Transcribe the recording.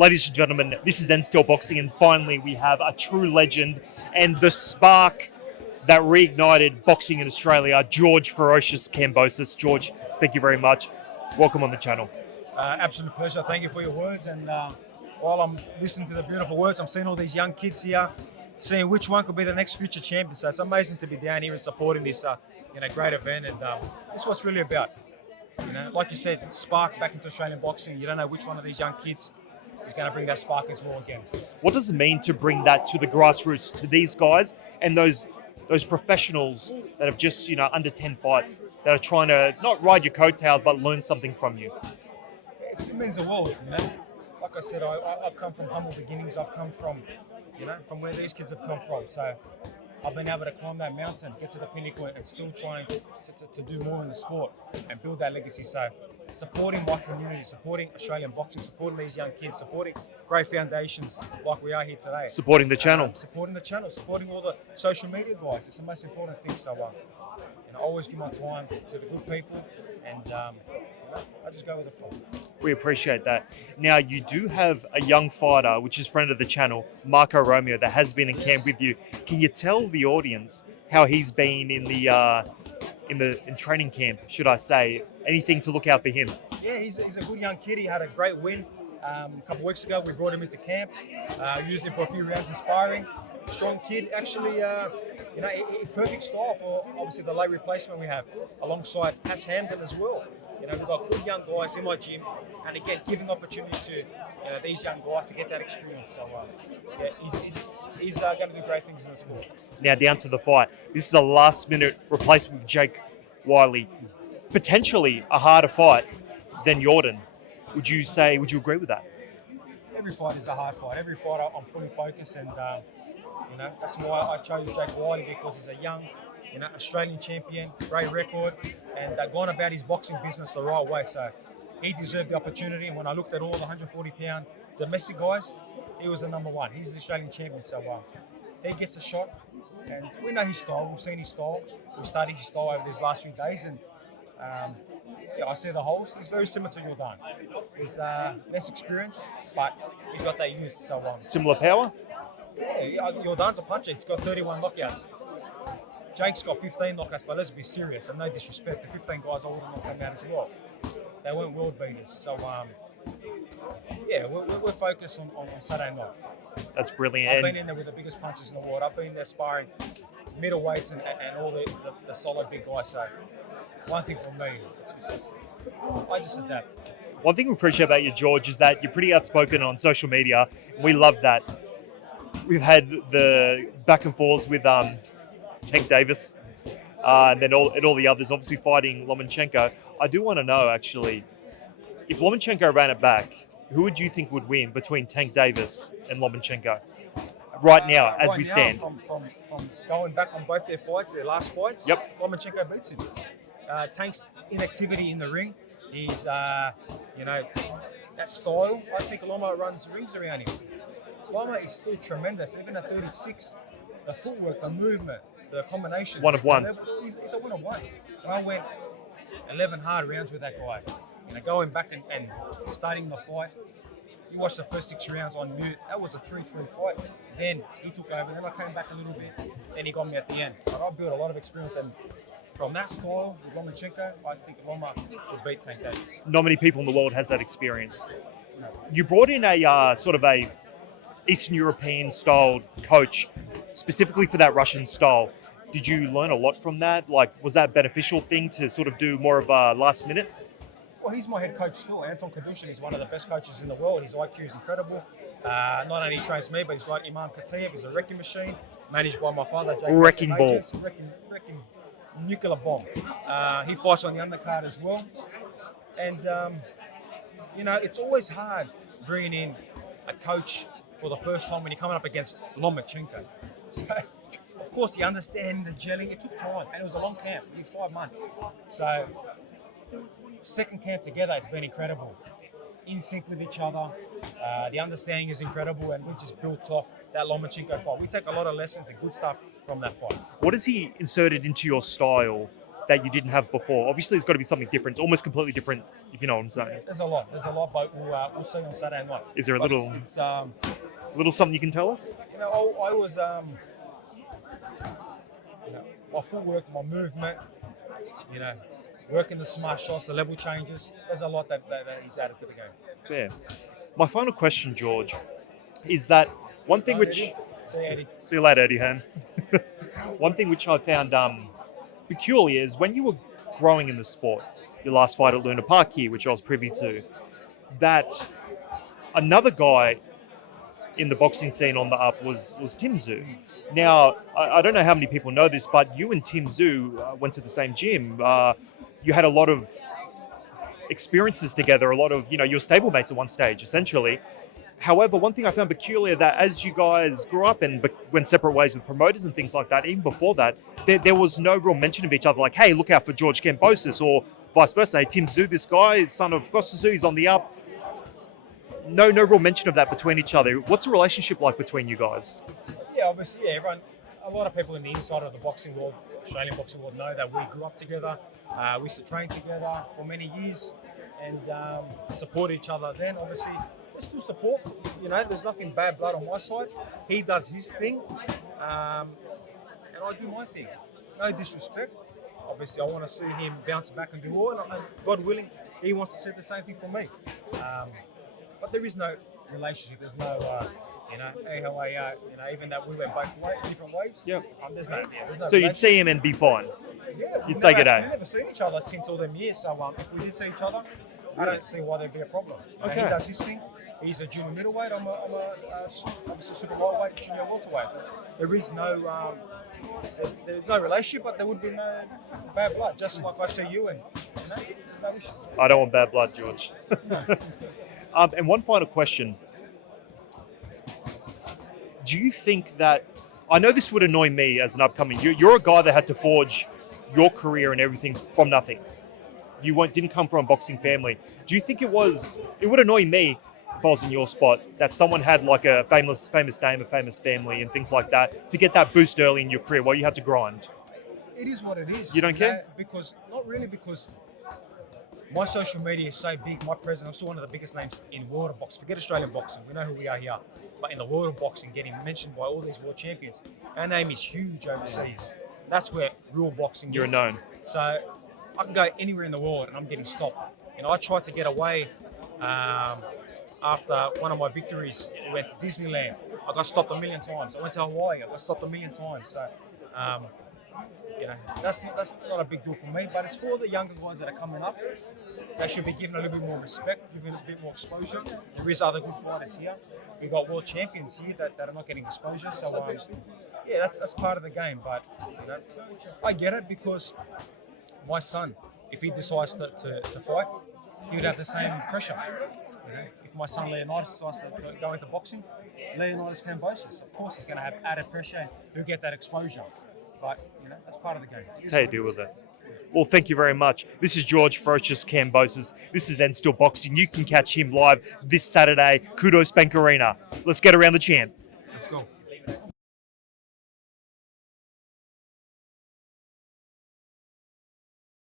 Ladies and gentlemen, this is ANDSTILLBOXING, and finally we have a true legend and the spark that reignited boxing in Australia, George Ferocious Kambosos. George, thank you very much. Welcome on the channel. Absolute pleasure. Thank you for your words. And while I'm listening to the beautiful words, I'm seeing all these young kids here, seeing which one could be the next future champion. So it's amazing to be down here and supporting this great event. And this is what's really about. Like you said, spark back into Australian boxing. You don't know which one of these young kids is going to bring that spark as well again. What does it mean to bring that to the grassroots, to these guys and those professionals that have just, under 10 fights, that are trying to not ride your coattails, but learn something from you? It means the world, Like I said, I've come from humble beginnings. I've come from, from where these kids have come from. So I've been able to climb that mountain, get to the pinnacle, and still trying to do more in the sport and build that legacy. So supporting my community, supporting Australian boxing, supporting these young kids, supporting great foundations like we are here today. Supporting the channel. Supporting all the social media guys. It's the most important thing. So I always give my time to the good people, and I just go with the flow. We appreciate that. Now, you do have a young fighter, which is friend of the channel, Marco Romeo, that has been in camp with you. Can you tell the audience how he's been in training camp, should I say? Anything to look out for him? Yeah, he's a good young kid. He had a great win a couple of weeks ago. We brought him into camp, used him for a few rounds inspiring. Strong kid, actually, a perfect style for obviously the late replacement we have, alongside Hass Hamden as well. We've got good young guys in my gym, and again, giving opportunities to these young guys to get that experience. So, he's going to do great things in the sport. Now, down to the fight. This is a last-minute replacement with Jake Wiley. Potentially a harder fight than Jordan. Would you agree with that? Every fight is a hard fight. Every fight I'm fully focused, and that's why I chose Jake Wiley, because he's a young, Australian champion, great record, and gone about his boxing business the right way. So he deserved the opportunity. And when I looked at all the 140-pound domestic guys, he was the number one. He's the Australian champion. So he gets a shot, and we know his style. We've seen his style. We've studied his style over these last few days, and I see the holes. He's very similar to Jordan. He's less experience, but he's got that youth. So similar power. Yeah, Jordan's a puncher. He's got 31 knockouts. Jake's got 15 knockouts, but let's be serious, and no disrespect, the 15 guys I would have knocked them out as well. They weren't world beaters. So, we're focused on Saturday night. That's brilliant. I've been in there with the biggest punchers in the world. I've been there sparring middleweights and all the solid big guys. So, one thing for me, I just adapt. One thing we appreciate about you, George, is that you're pretty outspoken on social media. We love that. We've had the back and forths with Tank Davis, and then all the others, obviously fighting Lomachenko. I do want to know, actually, if Lomachenko ran it back, who would you think would win between Tank Davis and Lomachenko right now, as we stand? From going back on both their fights, their last fights, yep. Lomachenko beats him. Tank's inactivity in the ring, he's, that style, I think Loma runs rings around him. Loma is still tremendous, even at 36. The footwork, the movement, the combination. One of one. He's a one of one. And I went 11 hard rounds with that guy. Going back and starting the fight, you watch the first 6 rounds on mute, that was a 3-3 fight. Then he took over, then I came back a little bit, then he got me at the end. But I built a lot of experience, and from that style with Lomachenko, I think Loma would beat Tank Davis. Not many people in the world has that experience. No. You brought in a sort of a Eastern European style coach specifically for that Russian style. Did you learn a lot from that? Like, was that a beneficial thing to sort of do more of a last minute? Well, he's my head coach still. Anton Kadushin is one of the best coaches in the world. His IQ is incredible. Not only trains me, but he's got Imam Katayev. He's a wrecking machine, managed by my father, Jake. Wrecking ball. Wrecking nuclear bomb. He fights on the undercard as well. And, it's always hard bringing in a coach for the first time when you're coming up against Lomachenko. So, of course, you understand the gelling. It took time, and it was a long camp. We did 5 months. So, second camp together, it's been incredible. In sync with each other. The understanding is incredible, and we just built off that Lomachenko fight. We take a lot of lessons and good stuff from that fight. What has he inserted into your style that you didn't have before? Obviously, it's got to be something different. It's almost completely different, if you know what I'm saying. There's a lot, but we'll see on Saturday night. Is there a But little, It's, little something you can tell us? I was, my footwork, my movement, working the smart shots, the level changes. There's a lot that he's added to the game. Fair. My final question, George, is that one thing which... Eddie. See you, Eddie. See you later, Eddie Han. One thing which I found peculiar is when you were growing in the sport, your last fight at Luna Park here, which I was privy to, that another guy in the boxing scene on the up was Tim Tszyu. Now, I don't know how many people know this, but you and Tim Tszyu went to the same gym. You had a lot of experiences together, a lot of, your stablemates at one stage, essentially. However, one thing I found peculiar that as you guys grew up and went separate ways with promoters and things like that, even before that, there was no real mention of each other, like, hey, look out for George Kambosos, or vice versa. Hey, Tim Tszyu, this guy, son of Kosusu, he's on the up. No real mention of that between each other. What's the relationship like between you guys? Yeah, obviously, everyone, a lot of people in the inside of the boxing world, Australian boxing world, know that we grew up together. We used to train together for many years and support each other. Then, obviously, there's still support. There's nothing bad blood on my side. He does his thing, and I do my thing. No disrespect. Obviously, I want to see him bounce back and do well, and God willing, he wants to see the same thing for me. But there is no relationship. There's no, hey, how are you? Even that we went both different ways. Yep. There's no So you'd see him and be fine. Yeah, You'd say good day. We've never seen each other since all them years. So if we did see each other, I don't see why there'd be a problem. Okay. He does his thing. He's a junior middleweight. I'm a super lightweight, junior welterweight. There is no, there's no relationship, but there would be no bad blood. Just like I see you, and there's no issue. I don't want bad blood, George. No. And one final question. Do you think that, I know this would annoy me as an upcoming, you're a guy that had to forge your career and everything from nothing. You didn't come from a boxing family. Do you think it would annoy me if I was in your spot, that someone had like a famous name, a famous family and things like that, to get that boost early in your career while you had to grind? It is what it is. You don't care? Not really, because my social media is so big, my presence, I'm still one of the biggest names in world of boxing. Forget Australian boxing, we know who we are here. But in the world of boxing, getting mentioned by all these world champions, our name is huge overseas. That's where real boxing You're is. known. So I can go anywhere in the world and I'm getting stopped. I tried to get away after one of my victories. We went to Disneyland. I got stopped a million times. I went to Hawaii. I got stopped a million times. So, that's not a big deal for me. But it's for the younger guys that are coming up. They should be given a little bit more respect, given a bit more exposure. There is other good fighters here. We've got world champions here that are not getting exposure. So, that's part of the game. But I get it, because my son, if he decides to fight, he would have the same pressure. If my son Leonidas decides to go into boxing, Leonidas Kambosos, of course, he's going to have added pressure and he'll get that exposure. But that's part of the game. That's how you deal with it. Well, thank you very much. This is George Ferocious Kambosos. This is ANDSTILLBOXING. You can catch him live this Saturday, Kudos Bank Arena. Let's get around the champ. Let's go.